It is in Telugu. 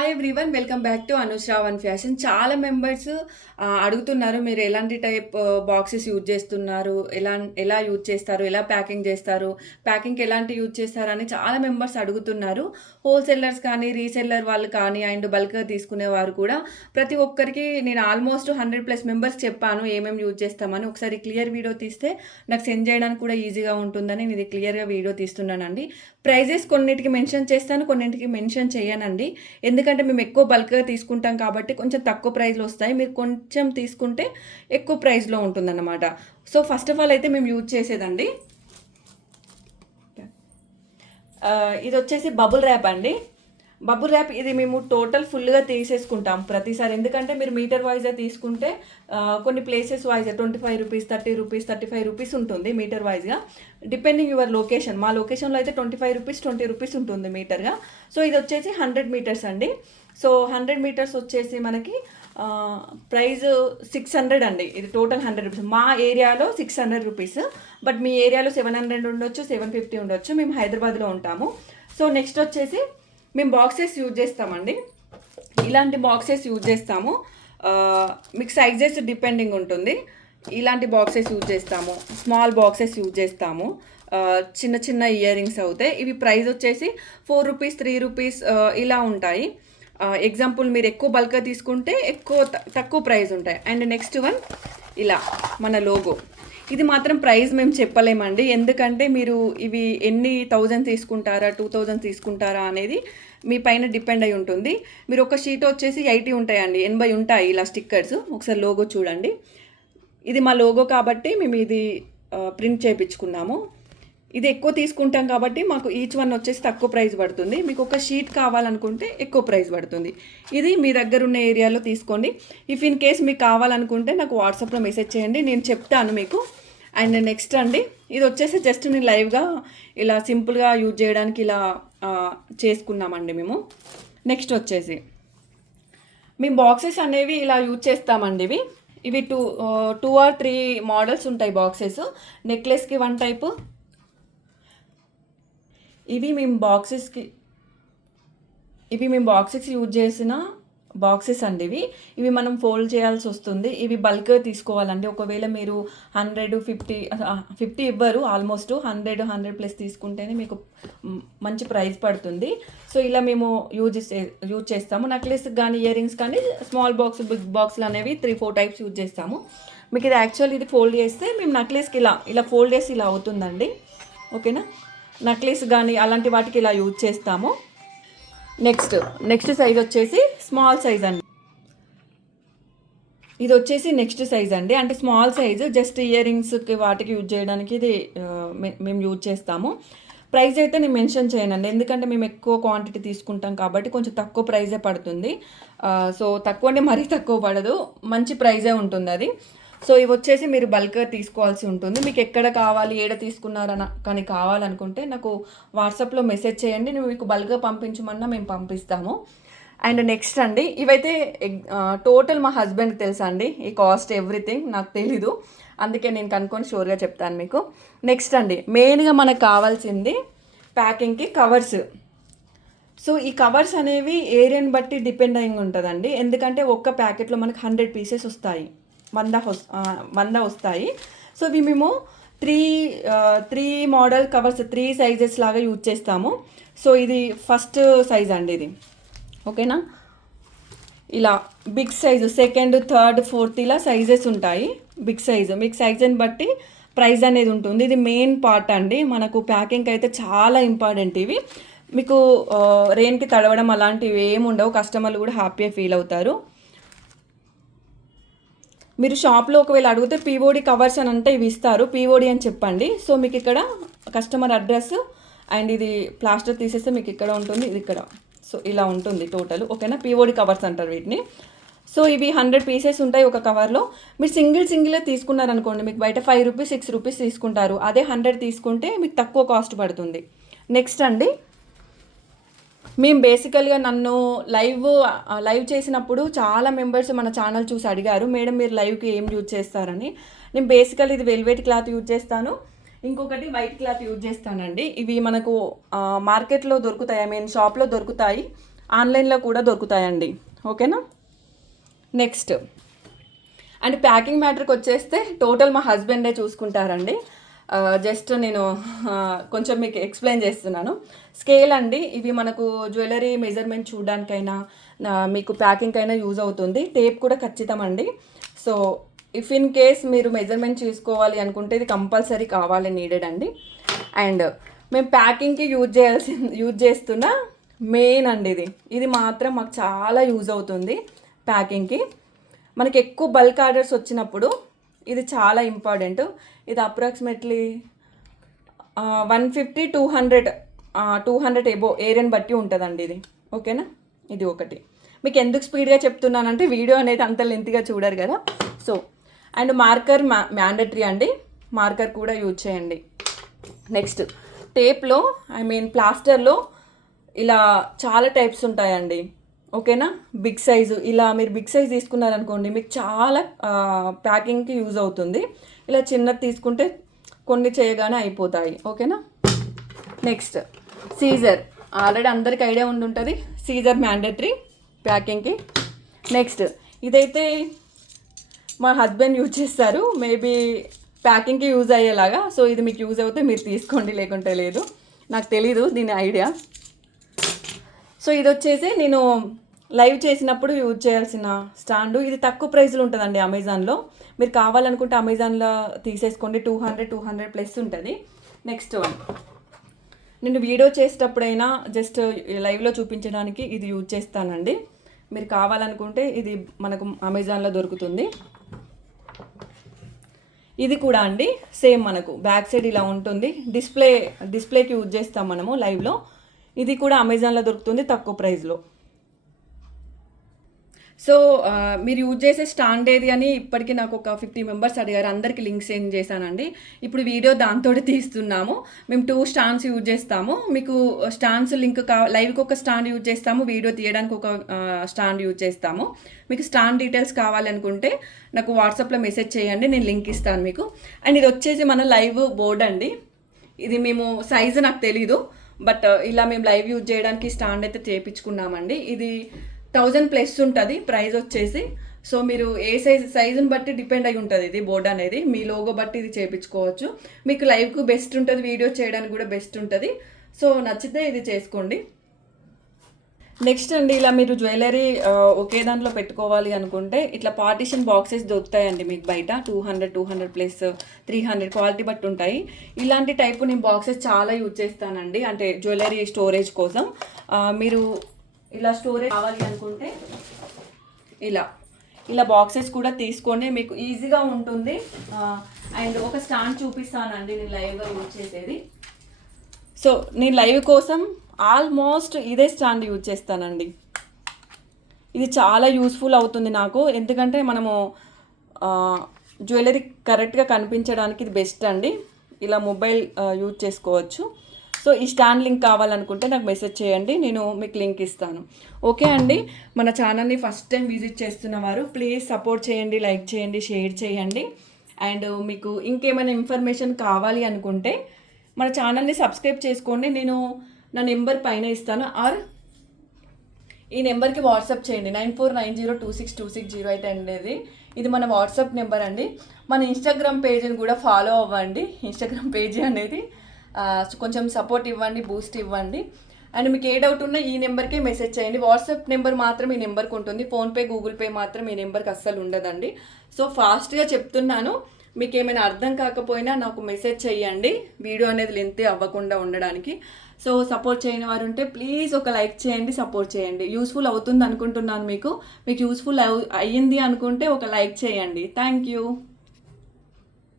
Hi everyone, welcome back to Anushravan fashion. చాలా మెంబర్స్ అడుగుతున్నారు, మీరు ఎలాంటి టైప్ బాక్సెస్ యూజ్ చేస్తున్నారు, ఎలా ఎలా యూజ్ చేస్తారు, ఎలా ప్యాకింగ్ చేస్తారు, ప్యాకింగ్కి ఎలాంటి యూజ్ చేస్తారు అని చాలా మెంబర్స్ అడుగుతున్నారు. హోల్సేలర్స్ కానీ, రీసెల్లర్ వాళ్ళు కానీ, అండ్ బల్క్గా తీసుకునేవారు కూడా. ప్రతి ఒక్కరికి నేను ఆల్మోస్ట్ 100+ మెంబర్స్ చెప్పాను ఏమేమి యూజ్ చేస్తామని. ఒకసారి క్లియర్ వీడియో తీస్తే నాకు సెండ్ చేయడానికి కూడా ఈజీగా ఉంటుందని నేను ఇది క్లియర్గా వీడియో తీస్తున్నానండి. ప్రైజెస్ కొన్నిటికి మెన్షన్ చేస్తాను, కొన్నింటికి మెన్షన్ చేయనండి. ఎందుకంటే మేము ఎక్కువ బల్క్గా తీసుకుంటాం కాబట్టి కొంచెం తక్కువ ప్రైస్లో వస్తాయి. మీరు కొంచెం తీసుకుంటే ఎక్కువ ప్రైస్లో ఉంటుందన్నమాట. సో ఫస్ట్ ఆఫ్ ఆల్ అయితే మేము యూజ్ చేసేదండి ఇది వచ్చేసి బబుల్ ర్యాప్ అండి. బబుల్ ర్యాప్ ఇది మేము టోటల్ ఫుల్గా తీసేసుకుంటాం ప్రతిసారి. ఎందుకంటే మీరు మీటర్ వైజ్గా తీసుకుంటే కొన్ని ప్లేసెస్ వైజ్గా 25 రూపీస్, 30 రూపీస్, 35 రూపీస్ ఉంటుంది మీటర్ వైజ్గా, డిపెండింగ్ యువర్ లొకేషన్. మా లొకేషన్లో అయితే 25 రూపీస్, 20 రూపీస్ ఉంటుంది మీటర్గా. సో ఇది వచ్చేసి 100 మీటర్స్ అండి. సో 100 మీటర్స్ వచ్చేసి మనకి ప్రైస్ 600 అండి. ఇది టోటల్ 100 రూపీస్. మా ఏరియాలో 600 రూపీస్, బట్ మీ ఏరియాలో 700 ఉండొచ్చు, 750 ఉండొచ్చు. మేము హైదరాబాద్లో ఉంటాము. సో నెక్స్ట్ వచ్చేసి మేము బాక్సెస్ యూజ్ చేస్తామండి. ఇలాంటి బాక్సెస్ యూజ్ చేస్తాము. మీకు సైజెస్ డిపెండింగ్ ఉంటుంది. ఇలాంటి బాక్సెస్ యూజ్ చేస్తాము, స్మాల్ బాక్సెస్ యూజ్ చేస్తాము. చిన్న చిన్న ఇయర్ రింగ్స్ అవుతాయి. ఇవి ప్రైస్ వచ్చేసి 4 రూపీస్, 3 రూపీస్ ఇలా ఉంటాయి. ఎగ్జాంపుల్ మీరు ఎక్కువ బల్క్గా తీసుకుంటే తక్కువ ప్రైస్ ఉంటాయి. అండ్ నెక్స్ట్ వన్ ఇలా మన లోగో. ఇది మాత్రం ప్రైస్ మేము చెప్పలేమండి, ఎందుకంటే మీరు ఇవి ఎన్ని 1000 తీసుకుంటారా, 2000 తీసుకుంటారా అనేది మీ పైన డిపెండ్ అయి ఉంటుంది. మీరు ఒక షీట్ వచ్చేసి 80 ఉంటాయండి, 80 ఉంటాయి ఇలా స్టిక్కర్స్. ఒకసారి లోగో చూడండి. ఇది మా లోగో కాబట్టి మేము ఇది ప్రింట్ చేయించుకున్నాము. ఇది ఎక్కువ తీసుకుంటాం కాబట్టి మాకు ఈచ్ వన్ వచ్చేసి తక్కువ ప్రైస్ పడుతుంది. మీకు ఒక షీట్ కావాలనుకుంటే ఎక్కువ ప్రైస్ పడుతుంది. ఇది మీ దగ్గర ఉన్న ఏరియాలో తీసుకోండి. ఇఫ్ ఇన్ కేస్ మీకు కావాలనుకుంటే నాకు వాట్సాప్లో మెసేజ్ చేయండి, నేను చెప్తాను మీకు. అండ్ నెక్స్ట్ అండి, ఇది వచ్చేసి జస్ట్ నేను లైవ్గా ఇలా సింపుల్గా యూజ్ చేయడానికి ఇలా చేసుకున్నామండి మేము. నెక్స్ట్ వచ్చేసి మేము బాక్సెస్ అనేవి ఇలా యూజ్ చేస్తామండి. ఇవి 2 or 3 మోడల్స్ ఉంటాయి బాక్సెస్. నెక్లెస్కి 1 టైపు. ఇవి మేము బాక్సెస్ యూజ్ చేసిన బాక్సెస్ అండి. ఇవి మనం ఫోల్డ్ చేయాల్సి వస్తుంది. ఇవి బల్క్గా తీసుకోవాలండి. ఒకవేళ మీరు 150 ఇవ్వరు, ఆల్మోస్ట్ 100+ తీసుకుంటేనే మీకు మంచి ప్రైస్ పడుతుంది. సో ఇలా మేము యూజ్ చేస్తాము. నెక్లెస్ కానీ, ఇయర్ రింగ్స్ కానీ, స్మాల్ బాక్స్, బిగ్ బాక్స్లు అనేవి 3-4 టైప్స్ యూజ్ చేస్తాము. మీకు ఇది యాక్చువల్ ఇది ఫోల్డ్ చేస్తే మేము నెక్లెస్కి ఇలా ఫోల్డ్ చేసి ఇలా అవుతుందండి. ఓకేనా, నెక్లెస్ కానీ అలాంటి వాటికి ఇలా యూజ్ చేస్తాము. నెక్స్ట్ సైజ్ వచ్చేసి స్మాల్ సైజ్ అండి. ఇది వచ్చేసి నెక్స్ట్ సైజ్ అండి, అంటే స్మాల్ సైజు, జస్ట్ ఇయర్ రింగ్స్కి వాటికి యూజ్ చేయడానికి ఇది మేము యూజ్ చేస్తాము. ప్రైస్ అయితే నేను మెన్షన్ చేయనండి, ఎందుకంటే మేము ఎక్కువ క్వాంటిటీ తీసుకుంటాం కాబట్టి కొంచెం తక్కువ ప్రైజే పడుతుంది. సో తక్కువ అంటే మరీ తక్కువ పడదు, మంచి ప్రైజే ఉంటుంది అది. సో ఇవి వచ్చేసి మీరు బల్క్గా తీసుకోవాల్సి ఉంటుంది. మీకు ఎక్కడ కావాలి, ఏడ తీసుకున్నారని కానీ కావాలనుకుంటే నాకు వాట్సాప్లో మెసేజ్ చేయండి, నేను మీకు బల్క్గా పంపించమన్నా మేము పంపిస్తాము. అండ్ నెక్స్ట్ అండి, ఇవైతే టోటల్ మా హస్బెండ్కి తెలుసా అండి ఈ కాస్ట్, ఎవ్రీథింగ్ నాకు తెలీదు, అందుకే నేను కనుక్కొని షూర్గా చెప్తాను మీకు. నెక్స్ట్ అండి, మెయిన్గా మనకు కావాల్సింది ప్యాకింగ్కి కవర్స్. సో ఈ కవర్స్ అనేవి ఏరియాని బట్టి డిపెండ్ అయి ఉంటుందండి. ఎందుకంటే ఒక్క ప్యాకెట్లో మనకు 100 పీసెస్ వస్తాయి, 100 వస్తాయి. సో ఇవి మేము 3 మోడల్ కవర్స్, 3 సైజెస్ లాగా యూజ్ చేస్తాము. సో ఇది ఫస్ట్ సైజ్ అండి ఇది. ఓకేనా, ఇలా big size, second, third, fourth ఇలా సైజెస్ ఉంటాయి. బిగ్ సైజు మీకు సైజుని బట్టి ప్రైస్ అనేది ఉంటుంది. ఇది మెయిన్ పార్ట్ అండి మనకు. ప్యాకింగ్ అయితే చాలా ఇంపార్టెంట్. ఇవి మీకు రెయిన్కి తడవడం అలాంటివి ఏమి ఉండవు. కస్టమర్లు కూడా హ్యాపీగా ఫీల్ అవుతారు. మీరు షాప్లో ఒకవేళ అడిగితే పీఓడి కవర్స్ అని అంటే ఇవి ఇస్తారు, పీఓడి అని చెప్పండి. సో మీకు ఇక్కడ కస్టమర్ అడ్రస్ అండ్ ఇది ప్లాస్టర్ తీసేస్తే మీకు ఇక్కడ ఉంటుంది, ఇది ఇక్కడ. సో ఇలా ఉంటుంది టోటల్. ఓకేనా, పీఓడి కవర్స్ అంటారు వీటిని. సో ఇవి 100 పీసెస్ ఉంటాయి ఒక కవర్లో. మీరు సింగిల్ తీసుకున్నారనుకోండి, మీకు బయట 5 రూపీస్, 6 రూపీస్ తీసుకుంటారు. అదే 100 తీసుకుంటే మీకు తక్కువ కాస్ట్ పడుతుంది. నెక్స్ట్ అండి, మేము బేసికల్గా నన్ను లైవ్ చేసినప్పుడు చాలా మెంబర్స్ మన ఛానల్ చూసి అడిగారు, మేడం మీరు లైవ్కి ఏం యూజ్ చేస్తారని. నేను బేసికల్ ఇది వెల్వెట్ క్లాత్ యూజ్ చేస్తాను, ఇంకొకటి వైట్ క్లాత్ యూజ్ చేస్తానండి. ఇవి మనకు మార్కెట్లో దొరుకుతాయి, షాప్లో దొరుకుతాయి. ఆన్లైన్లో కూడా దొరుకుతాయండి. ఓకేనా. నెక్స్ట్ అండ్ ప్యాకింగ్ మ్యాటర్కి వచ్చేస్తే టోటల్ మా హస్బెండే చూసుకుంటారండి. జస్ట్ నేను కొంచెం మీకు ఎక్స్ప్లెయిన్ చేస్తున్నాను. స్కేల్ అండి, ఇవి మనకు జ్యువెలరీ మెజర్మెంట్ చూడడానికైనా మీకు ప్యాకింగ్ అయినా యూజ్ అవుతుంది. టేప్ కూడా ఖచ్చితం అండి. సో ఇఫ్ ఇన్ కేస్ మీరు మెజర్మెంట్ చూసుకోవాలి అనుకుంటే ఇది కంపల్సరీ కావాలి, నీడెడ్ అండి. అండ్ మేము ప్యాకింగ్కి యూజ్ చేస్తున్న మెయిన్ అండి ఇది మాత్రం మాకు చాలా యూజ్ అవుతుంది ప్యాకింగ్కి. మనకి ఎక్కువ బల్క్ ఆర్డర్స్ వచ్చినప్పుడు ఇది చాలా ఇంపార్టెంట్. ఇది అప్రాక్సిమేట్లీ 150-200 ఎబో ఏరియాని బట్టి ఉంటుందండి ఇది. ఓకేనా. ఇది ఒకటి. మీకు ఎందుకు స్పీడ్గా చెప్తున్నానంటే వీడియో అనేది అంత లెంత్గా చూడరు కదా. సో అండ్ మార్కర్ మ్యాండటరీ అండి, మార్కర్ కూడా యూజ్ చేయండి. నెక్స్ట్ టేప్లో ప్లాస్టర్లో ఇలా చాలా టైప్స్ ఉంటాయండి. ఓకేనా. బిగ్ సైజు, ఇలా మీరు బిగ్ సైజ్ తీసుకున్నారనుకోండి మీకు చాలా ప్యాకింగ్కి యూజ్ అవుతుంది. ఇలా చిన్నది తీసుకుంటే కొన్ని చేయగానే అయిపోతాయి. ఓకేనా. నెక్స్ట్ సీజర్, ఆల్రెడీ అందరికి ఐడియా ఉంటుంది. సీజర్ మ్యాండేటరీ ప్యాకింగ్కి. నెక్స్ట్ ఇదైతే మా హస్బెండ్ యూజ్ చేస్తారు, మేబీ ప్యాకింగ్కి యూజ్ అయ్యేలాగా. సో ఇది మీకు యూజ్ అవుతే మీరు తీసుకోండి, లేకుంటే లేదు. నాకు తెలీదు దీని ఐడియా. సో ఇది వచ్చేసి నేను లైవ్ చేసినప్పుడు యూజ్ చేయాల్సిన స్టాండు. ఇది తక్కువ ప్రైస్లో ఉంటుందండి అమెజాన్లో. మీరు కావాలనుకుంటే అమెజాన్లో తీసేసుకోండి. 200 ప్లస్ ఉంటుంది. నెక్స్ట్ వన్, నేను వీడియో చేసేటప్పుడైనా జస్ట్ లైవ్లో చూపించడానికి ఇది యూజ్ చేస్తానండి. మీరు కావాలనుకుంటే ఇది మనకు అమెజాన్లో దొరుకుతుంది. ఇది కూడా అండి సేమ్, మనకు బ్యాక్ సైడ్ ఇలా ఉంటుంది. డిస్ప్లేకి యూజ్ చేస్తాం మనము లైవ్లో. ఇది కూడా అమెజాన్లో దొరుకుతుంది తక్కువ ప్రైస్లో. సో మీరు యూజ్ చేసే స్టాండ్ ఏది అని ఇప్పటికీ నాకు ఒక 50 మెంబర్స్ అడిగారు. అందరికీ లింక్ సెండ్ చేశానండి. ఇప్పుడు వీడియో దాంతో తీస్తున్నాము. మేము 2 స్టాండ్స్ యూజ్ చేస్తాము. మీకు స్టాండ్స్ లింక్ లైవ్కి ఒక స్టాండ్ యూజ్ చేస్తాము, వీడియో తీయడానికి ఒక స్టాండ్ యూజ్ చేస్తాము. మీకు స్టాండ్ డీటెయిల్స్ కావాలనుకుంటే నాకు వాట్సాప్లో మెసేజ్ చేయండి, నేను లింక్ ఇస్తాను మీకు. అండ్ ఇది వచ్చేసి మన లైవ్ బోర్డ్ అండి. ఇది మేము సైజు నాకు తెలీదు, బట్ ఇలా మేము లైవ్ యూజ్ చేయడానికి స్టాండ్ అయితే చేయించుకున్నామండి. ఇది 1000 ప్లస్ ఉంటుంది ప్రైస్ వచ్చేసి. సో మీరు ఏ సైజుని బట్టి డిపెండ్ అయి ఉంటుంది ఇది బోర్డ్ అనేది. మీ లోగో బట్టి ఇది చేయించుకోవచ్చు. మీకు లైవ్కు బెస్ట్ ఉంటుంది, వీడియో చేయడానికి కూడా బెస్ట్ ఉంటుంది. సో నచ్చితే ఇది చేసుకోండి. నెక్స్ట్ అండి, ఇలా మీరు జ్యువెలరీ ఒకే దాంట్లో పెట్టుకోవాలి అనుకుంటే ఇట్లా పార్టీషన్ బాక్సెస్ దొరుకుతాయండి మీకు బయట. 200 ప్లస్ 300 క్వాలిటీ బట్టి ఉంటాయి. ఇలాంటి టైపు నేను బాక్సెస్ చాలా యూజ్ చేస్తానండి, అంటే జ్యువెలరీ స్టోరేజ్ కోసం. మీరు ఇలా స్టోరేజ్ కావాలి అనుకుంటే ఇలా బాక్సెస్ కూడా తీసుకోండి, మీకు ఈజీగా ఉంటుంది. అండ్ ఒక స్టాండ్ చూపిస్తానండి నేను లైవ్గా యూజ్ చేసేది. సో నేను లైవ్ కోసం ఆల్మోస్ట్ ఇదే స్టాండ్ యూజ్ చేస్తానండి. ఇది చాలా యూస్ఫుల్ అవుతుంది నాకు, ఎందుకంటే మనము జ్యువెలరీ కరెక్ట్గా కనిపించడానికి ఇది బెస్ట్ అండి. ఇలా మొబైల్ యూజ్ చేసుకోవచ్చు. సో ఈ స్టాండ్ లింక్ కావాలనుకుంటే నాకు మెసేజ్ చేయండి, నేను మీకు లింక్ ఇస్తాను. ఓకే అండి. మన ఛానల్ని ఫస్ట్ టైం విజిట్ చేస్తున్న వారు ప్లీజ్ సపోర్ట్ చేయండి, లైక్ చేయండి, షేర్ చేయండి. అండ్ మీకు ఇంకేమైనా ఇన్ఫర్మేషన్ కావాలి అనుకుంటే మన ఛానల్ని సబ్స్క్రైబ్ చేసుకోండి. నేను నా నెంబర్ పైన ఇస్తాను, ఆర్ ఈ నెంబర్కి వాట్సాప్ చేయండి. 9490262608 అనేది ఇది మన వాట్సాప్ నెంబర్ అండి. మన ఇన్స్టాగ్రామ్ పేజీని కూడా ఫాలో అవ్వండి. ఇన్స్టాగ్రామ్ పేజీ అనేది కొంచెం సపోర్ట్ ఇవ్వండి, బూస్ట్ ఇవ్వండి. అండ్ మీకు ఏ డౌట్ ఉన్నా ఈ నెంబర్కే మెసేజ్ చేయండి. వాట్సాప్ నెంబర్ మాత్రం ఈ నెంబర్కి ఉంటుంది, ఫోన్పే గూగుల్ పే మాత్రం ఈ నెంబర్కి అస్సలు ఉండదండి. సో ఫాస్ట్గా చెప్తున్నాను, మీకు ఏమైనా అర్థం కాకపోయినా నాకు మెసేజ్ చేయండి, వీడియో అనేది లెంత్ అవ్వకుండా ఉండడానికి. సో సపోర్ట్ చేయని వారు ఉంటే ప్లీజ్ ఒక లైక్ చేయండి, సపోర్ట్ చేయండి. యూస్ఫుల్ అవుతుంది అనుకుంటున్నాను. మీకు యూస్ఫుల్ అయ్యింది అనుకుంటే ఒక లైక్ చేయండి. Thank you.